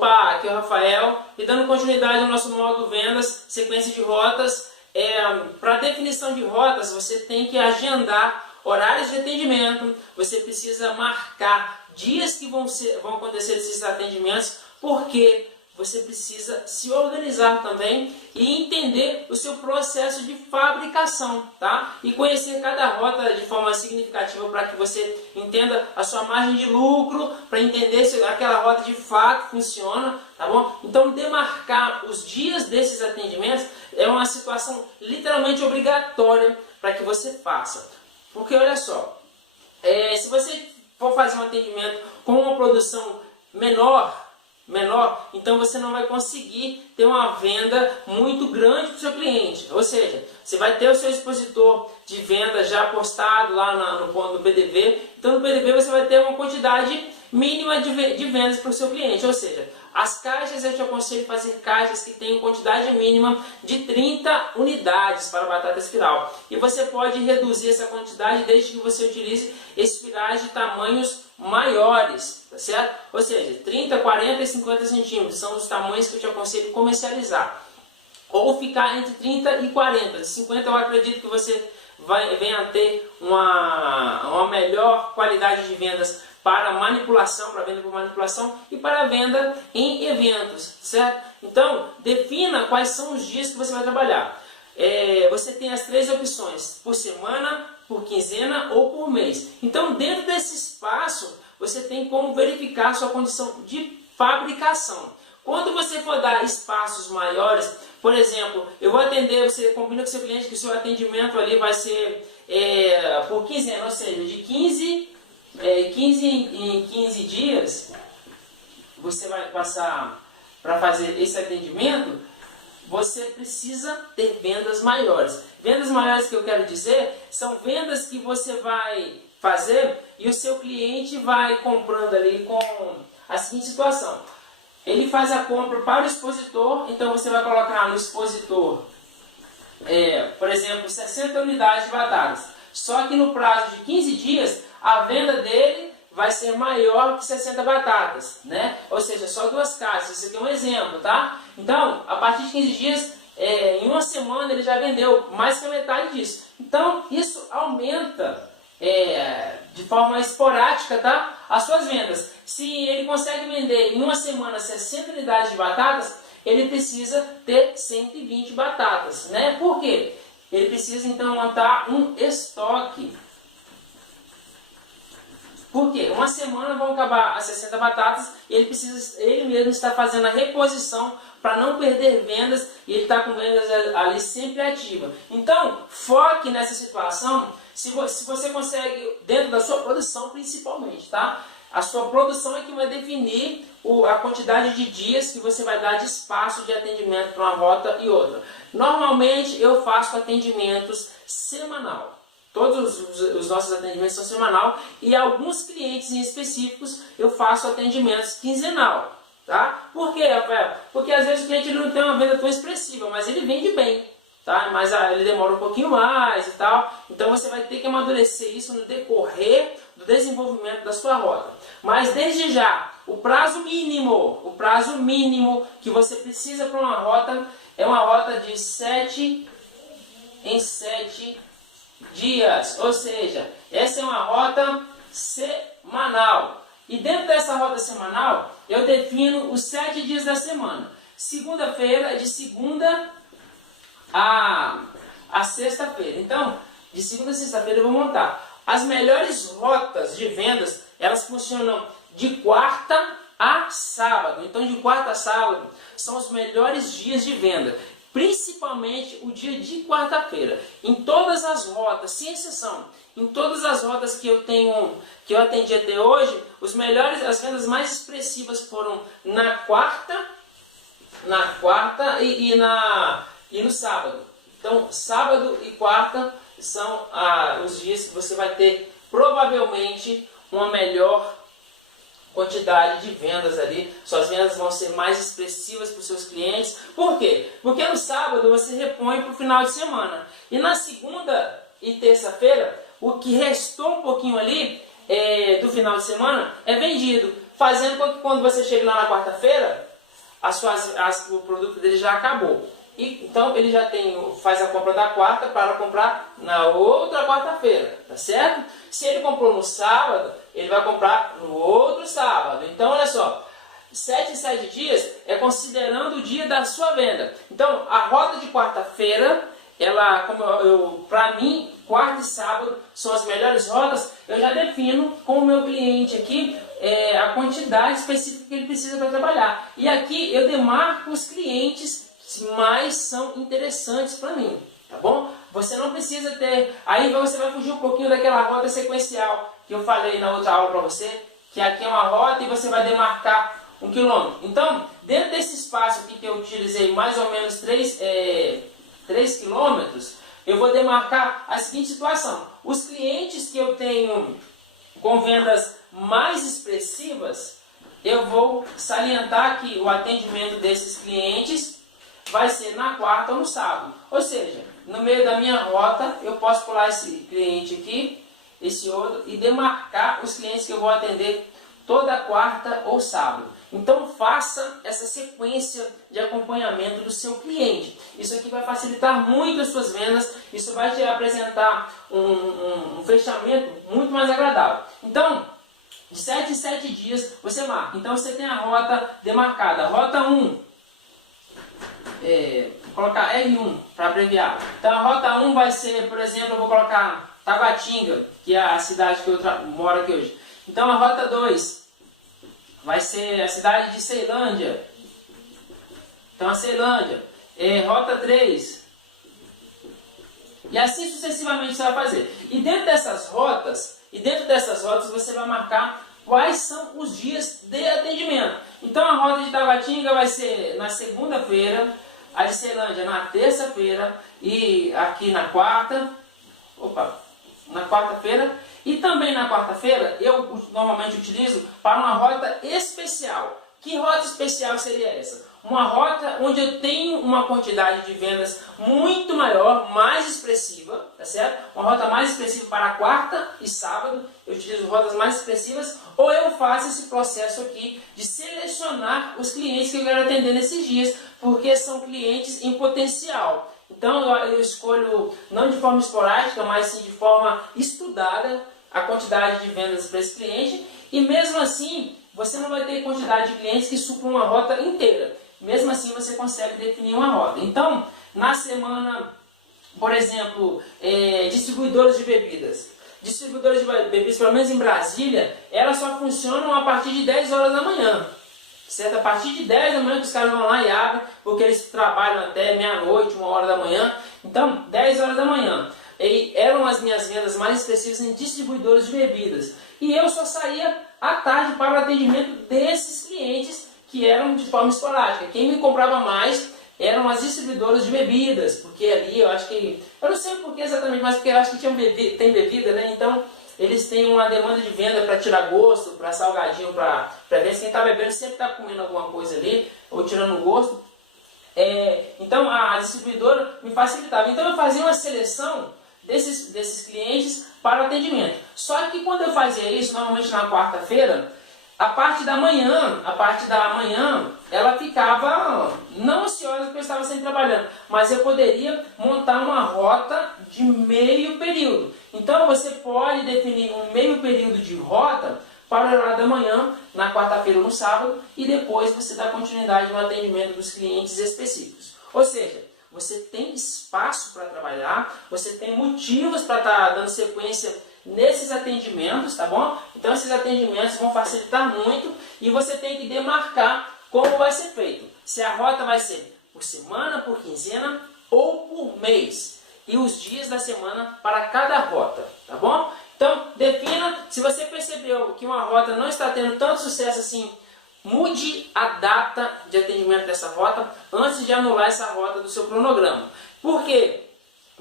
Opa, aqui é o Rafael e dando continuidade ao nosso módulo Vendas, sequência de rotas. Para definição de rotas, você tem que agendar horários de atendimento, você precisa marcar dias que vão acontecer esses atendimentos, porque você precisa se organizar também e entender o seu processo de fabricação, tá? E conhecer cada rota de forma significativa para que você entenda a sua margem de lucro, para entender se aquela rota de fato funciona, tá bom? Então, demarcar os dias desses atendimentos é uma situação literalmente obrigatória para que você faça. Porque, olha só, se você for fazer um atendimento com uma produção menor, então você não vai conseguir ter uma venda muito grande para o seu cliente. Ou seja, você vai ter o seu expositor de venda já postado lá no ponto do PDV. Então no PDV você vai ter uma quantidade mínima de vendas para o seu cliente. Ou seja, as caixas, eu te aconselho a fazer caixas que tenham quantidade mínima de 30 unidades para batata espiral. E você pode reduzir essa quantidade desde que você utilize espirais de tamanhos maiores, tá certo? Ou seja, 30, 40 e 50 centímetros são os tamanhos que eu te aconselho a comercializar. Ou ficar entre 30 e 40. 50 eu acredito que você venha a ter uma melhor qualidade de vendas para manipulação, para venda por manipulação e para venda em eventos, certo? Então, defina quais são os dias que você vai trabalhar. Você tem as 3 opções, por semana, por quinzena ou por mês. Então, dentro desse espaço, você tem como verificar a sua condição de fabricação. Quando você for dar espaços maiores, por exemplo, eu vou atender, você combina com o seu cliente que o seu atendimento ali vai ser por quinzena, ou seja, de 15 em 15 dias, você vai passar para fazer esse atendimento, você precisa ter vendas maiores. Vendas maiores que eu quero dizer, são vendas que você vai fazer e o seu cliente vai comprando ali com a seguinte situação. Ele faz a compra para o expositor, então você vai colocar no expositor, por exemplo, 60 unidades de batatas. Só que no prazo de 15 dias, a venda dele vai ser maior que 60 batatas, né? Ou seja, só 2 caixas. Isso aqui é um exemplo, tá? Então, a partir de 15 dias, em uma semana ele já vendeu mais que a metade disso. Então, isso aumenta de forma esporádica, tá? As suas vendas. Se ele consegue vender em uma semana 60 unidades de batatas, ele precisa ter 120 batatas, né? Por quê? Ele precisa então montar um estoque. Porque uma semana vão acabar as 60 batatas e ele mesmo está fazendo a reposição para não perder vendas e ele está com vendas ali sempre ativa. Então, foque nessa situação se você consegue, dentro da sua produção principalmente, tá? A sua produção é que vai definir a quantidade de dias que você vai dar de espaço de atendimento para uma rota e outra. Normalmente eu faço atendimentos semanal. Todos os nossos atendimentos são semanal e alguns clientes em específicos eu faço atendimentos quinzenal, tá? Por quê, Rafael? Porque às vezes o cliente não tem uma venda tão expressiva, mas ele vende bem, tá? Mas ele demora um pouquinho mais e tal. Então você vai ter que amadurecer isso no decorrer do desenvolvimento da sua rota. Mas desde já, o prazo mínimo que você precisa para uma rota é uma rota de 7 em 7 dias, ou seja, essa é uma rota semanal. E dentro dessa rota semanal, eu defino os 7 dias da semana. Segunda-feira, de segunda a sexta-feira. Então, de segunda a sexta-feira eu vou montar. As melhores rotas de vendas, elas funcionam de quarta a sábado. Então, de quarta a sábado são os melhores dias de venda. Principalmente o dia de quarta-feira. Em todas as rotas, sem exceção, em todas as rotas que eu atendi até hoje, as vendas mais expressivas foram na quarta e no sábado. Então, sábado e quarta são os dias que você vai ter provavelmente uma melhor quantidade de vendas ali, suas vendas vão ser mais expressivas para os seus clientes. Por quê? Porque no sábado você repõe para o final de semana. E na segunda e terça-feira, o que restou um pouquinho ali do final de semana é vendido. Fazendo com que quando você chega lá na quarta-feira, o produto dele já acabou. E, então ele já faz a compra da quarta para comprar na outra quarta-feira, tá certo? Se ele comprou no sábado, ele vai comprar no outro sábado. Então olha só, 7 em 7 dias é considerando o dia da sua venda. Então a rota de quarta-feira, ela, para mim, quarta e sábado são as melhores rotas. Eu já defino com o meu cliente aqui a quantidade específica que ele precisa para trabalhar. E aqui eu demarco os clientes que mais são interessantes para mim, tá bom? Você não precisa ter... Aí você vai fugir um pouquinho daquela rota sequencial que eu falei na outra aula para você, que aqui é uma rota e você vai demarcar 1 quilômetro. Então, dentro desse espaço aqui que eu utilizei mais ou menos 3 quilômetros, eu vou demarcar a seguinte situação. Os clientes que eu tenho com vendas mais expressivas, eu vou salientar que o atendimento desses clientes vai ser na quarta ou no sábado. Ou seja, no meio da minha rota, eu posso pular esse cliente aqui, esse outro, e demarcar os clientes que eu vou atender toda quarta ou sábado. Então faça essa sequência de acompanhamento do seu cliente. Isso aqui vai facilitar muito as suas vendas, isso vai te apresentar um fechamento muito mais agradável. Então, de 7 em 7 dias você marca. Então você tem a rota demarcada. Rota 1. Vou colocar R1 para abreviar. Então a rota 1 vai ser, por exemplo, eu vou colocar Taguatinga, que é a cidade que eu moro aqui hoje. Então a rota 2 vai ser a cidade de Ceilândia. Então a Ceilândia. Rota 3. E assim sucessivamente você vai fazer. E dentro dessas rotas você vai marcar quais são os dias de atendimento. Então a rota de Taguatinga vai ser na segunda-feira, a de Ceilândia na terça-feira e aqui na quarta-feira. E também na quarta-feira eu normalmente utilizo para uma rota especial. Que rota especial seria essa? Uma rota onde eu tenho uma quantidade de vendas muito maior, mais expressiva, tá certo? Uma rota mais expressiva para quarta e sábado, eu utilizo rotas mais expressivas, ou eu faço esse processo aqui de selecionar os clientes que eu quero atender nesses dias, porque são clientes em potencial. Então eu escolho, não de forma esporádica, mas sim de forma estudada, a quantidade de vendas para esse cliente, e mesmo assim você não vai ter quantidade de clientes que supram uma rota inteira. Mesmo assim você consegue definir uma rota. Então, na semana, por exemplo, distribuidores de bebidas. Distribuidores de bebidas, pelo menos em Brasília, elas só funcionam a partir de 10 horas da manhã. Certo? A partir de 10 da manhã que os caras vão lá e abrem, porque eles trabalham até meia-noite, 1 hora da manhã. Então, 10 horas da manhã. E eram as minhas vendas mais específicas em distribuidores de bebidas. E eu só saía à tarde para o atendimento desses clientes que eram de forma esporádica. Quem me comprava mais eram as distribuidoras de bebidas, porque ali eu acho que... Eu não sei por que exatamente, mas porque eu acho que tem bebida, né? Então eles têm uma demanda de venda para tirar gosto, para salgadinho, para ver se quem está bebendo sempre está comendo alguma coisa ali, ou tirando gosto. Então a distribuidora me facilitava. Então eu fazia uma seleção desses clientes para o atendimento. Só que quando eu fazia isso, normalmente na quarta-feira, a parte da manhã, ela ficava não ansiosa porque eu estava sempre trabalhando, mas eu poderia montar uma rota de meio período. Então você pode definir um meio período de rota para o horário da manhã, na quarta-feira ou no sábado, e depois você dá continuidade no atendimento dos clientes específicos. Ou seja, você tem espaço para trabalhar, você tem motivos para estar dando sequência nesses atendimentos, tá bom? Então esses atendimentos vão facilitar muito e você tem que demarcar como vai ser feito. Se a rota vai ser por semana, por quinzena ou por mês. E os dias da semana para cada rota, tá bom? Então defina, se você percebeu que uma rota não está tendo tanto sucesso assim, mude a data de atendimento dessa rota antes de anular essa rota do seu cronograma. Por quê?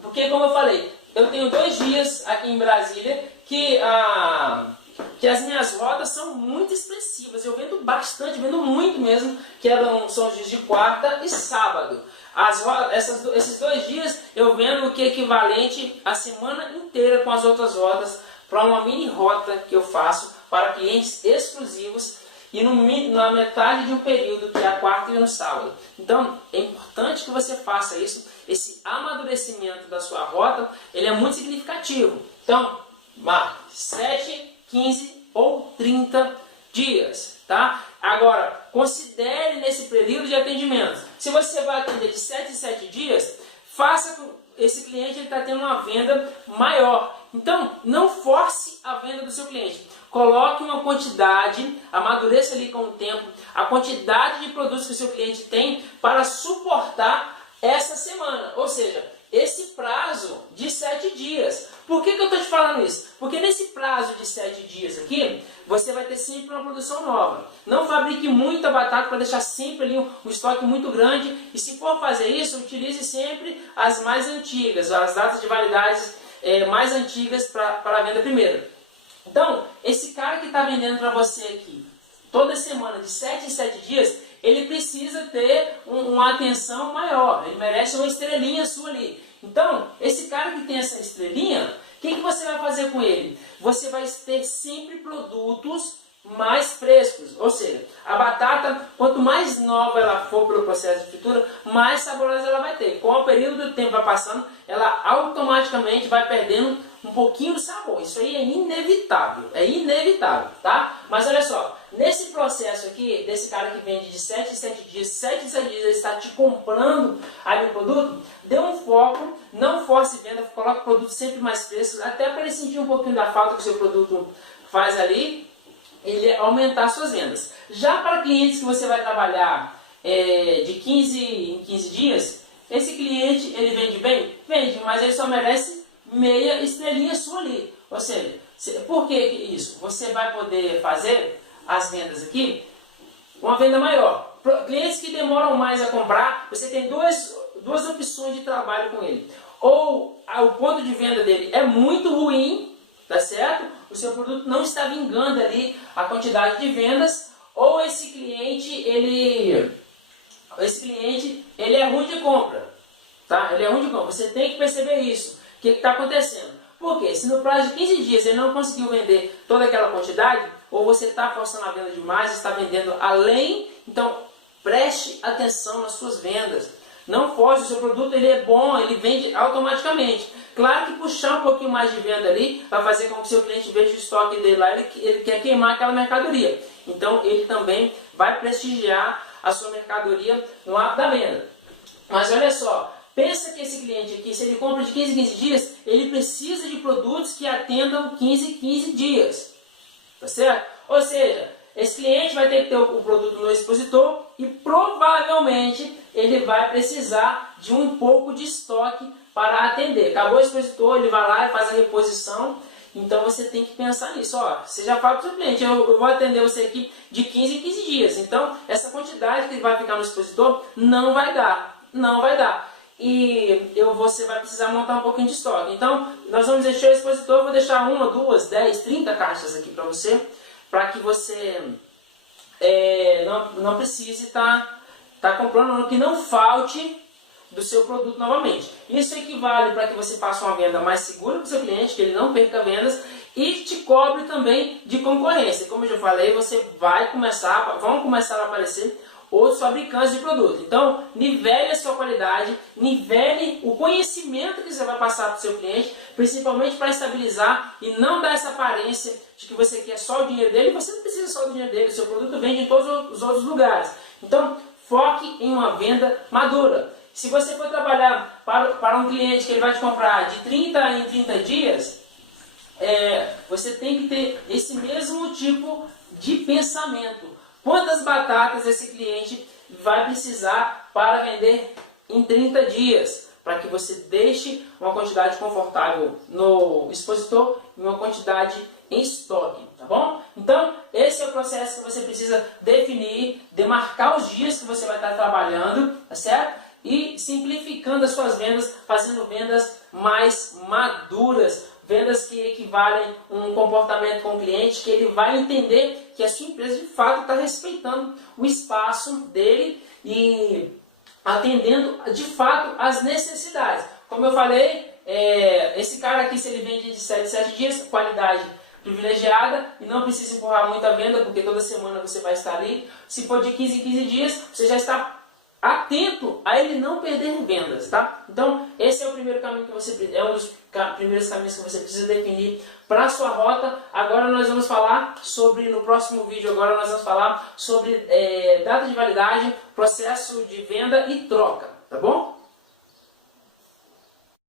Porque, como eu falei, eu tenho 2 dias aqui em Brasília que as minhas rotas são muito expressivas. Eu vendo bastante, vendo muito mesmo, que são os dias de quarta e sábado. Esses 2 dias eu vendo o que é equivalente a semana inteira com as outras rotas para uma mini rota que eu faço para clientes exclusivos. e na metade de um período, que é a quarta e no sábado. Então, é importante que você faça isso. Esse amadurecimento da sua rota, ele é muito significativo. Então, marque 7, 15 ou 30 dias, tá? Agora, considere nesse período de atendimento. Se você vai atender de 7 em 7 dias, faça com esse cliente está tendo uma venda maior. Então, não force a venda do seu cliente. Coloque uma quantidade, amadureça ali com o tempo, a quantidade de produtos que o seu cliente tem para suportar essa semana. Ou seja, esse prazo de 7 dias. Por que eu estou te falando isso? Porque nesse prazo de 7 dias aqui, você vai ter sempre uma produção nova. Não fabrique muita batata para deixar sempre ali um estoque muito grande. E se for fazer isso, utilize sempre as mais antigas, as datas de validade mais antigas para a venda primeira. Então, esse cara que está vendendo para você aqui, toda semana, de 7 em 7 dias, ele precisa ter uma atenção maior. Ele merece uma estrelinha sua ali. Então, esse cara que tem essa estrelinha, o que você vai fazer com ele? Você vai ter sempre produtos mais frescos. Ou seja, a batata, quanto mais nova ela for pelo processo de fritura, mais saborosa ela vai ter. Com o período do tempo vai passando, ela automaticamente vai perdendo um pouquinho do sabor. Isso aí é inevitável, tá? Mas olha só, nesse processo aqui, desse cara que vende de 7 em 7 dias, 7 em 7 dias ele está te comprando ali o produto, dê um foco, não force venda, coloque o produto sempre mais fresco, até para ele sentir um pouquinho da falta que o seu produto faz ali, ele aumentar suas vendas. Já para clientes que você vai trabalhar de 15 em 15 dias, esse cliente, ele vende bem? Vende, mas ele só merece meia estrelinha sua ali. Ou seja, por que isso? Você vai poder fazer as vendas aqui, uma venda maior. Clientes que demoram mais a comprar, você tem duas opções de trabalho com ele. Ou o ponto de venda dele é muito ruim, tá certo? O seu produto não está vingando ali a quantidade de vendas, ou esse cliente, ele é ruim de compra, tá? Ele é ruim de compra. Você tem que perceber isso. O que está acontecendo? Porque se no prazo de 15 dias ele não conseguiu vender toda aquela quantidade, ou você está forçando a venda demais, está vendendo além, então preste atenção nas suas vendas. Não force, o seu produto ele é bom, ele vende automaticamente. Claro que puxar um pouquinho mais de venda ali vai fazer com que o seu cliente veja o estoque dele lá, ele quer queimar aquela mercadoria. Então ele também vai prestigiar a sua mercadoria no ato da venda. Mas olha só, pensa que esse cliente aqui, se ele compra de 15 em 15 dias, ele precisa de produtos que atendam 15 em 15 dias. Tá certo? Ou seja, esse cliente vai ter que ter o produto no expositor e provavelmente ele vai precisar de um pouco de estoque para atender. Acabou o expositor, ele vai lá e faz a reposição. Então você tem que pensar nisso. Ó, você já fala para o seu cliente, eu vou atender você aqui de 15 em 15 dias. Então essa quantidade que vai ficar no expositor não vai dar. Não vai dar. E você vai precisar montar um pouquinho de estoque. Então nós vamos deixar o expositor, eu vou deixar 1, 2, 10, 30 caixas aqui para você, para que você não precise estar comprando, que não falte do seu produto novamente. Isso equivale para que você faça uma venda mais segura para o seu cliente, que ele não perca vendas e te cobre também de concorrência. Como eu já falei, vão começar a aparecer outros fabricantes de produto. Então, nivele a sua qualidade, nivele o conhecimento que você vai passar para o seu cliente, principalmente para estabilizar e não dar essa aparência de que você quer só o dinheiro dele. Você não precisa só do dinheiro dele, o seu produto vende em todos os outros lugares. Então, foque em uma venda madura. Se você for trabalhar para um cliente que ele vai te comprar de 30 em 30 dias, você tem que ter esse mesmo tipo de pensamento. Quantas batatas esse cliente vai precisar para vender em 30 dias? Para que você deixe uma quantidade confortável no expositor e uma quantidade em estoque, tá bom? Então, esse é o processo que você precisa definir, demarcar os dias que você vai estar trabalhando, tá certo? E simplificando as suas vendas, fazendo vendas mais maduras, vendas que equivalem a um comportamento com o cliente, que ele vai entender que a sua empresa de fato está respeitando o espaço dele e atendendo de fato as necessidades. Como eu falei, esse cara aqui, se ele vende de 7 em 7 dias, qualidade privilegiada e não precisa empurrar muito a venda, porque toda semana você vai estar ali. Se for de 15 em 15 dias, você já está atento a ele não perder vendas, tá? Então, esse é o primeiro caminho que você é um dos primeiros caminhos que você precisa definir para a sua rota. Agora nós vamos falar sobre, no próximo vídeo, agora nós vamos falar sobre data de validade, processo de venda e troca, tá bom?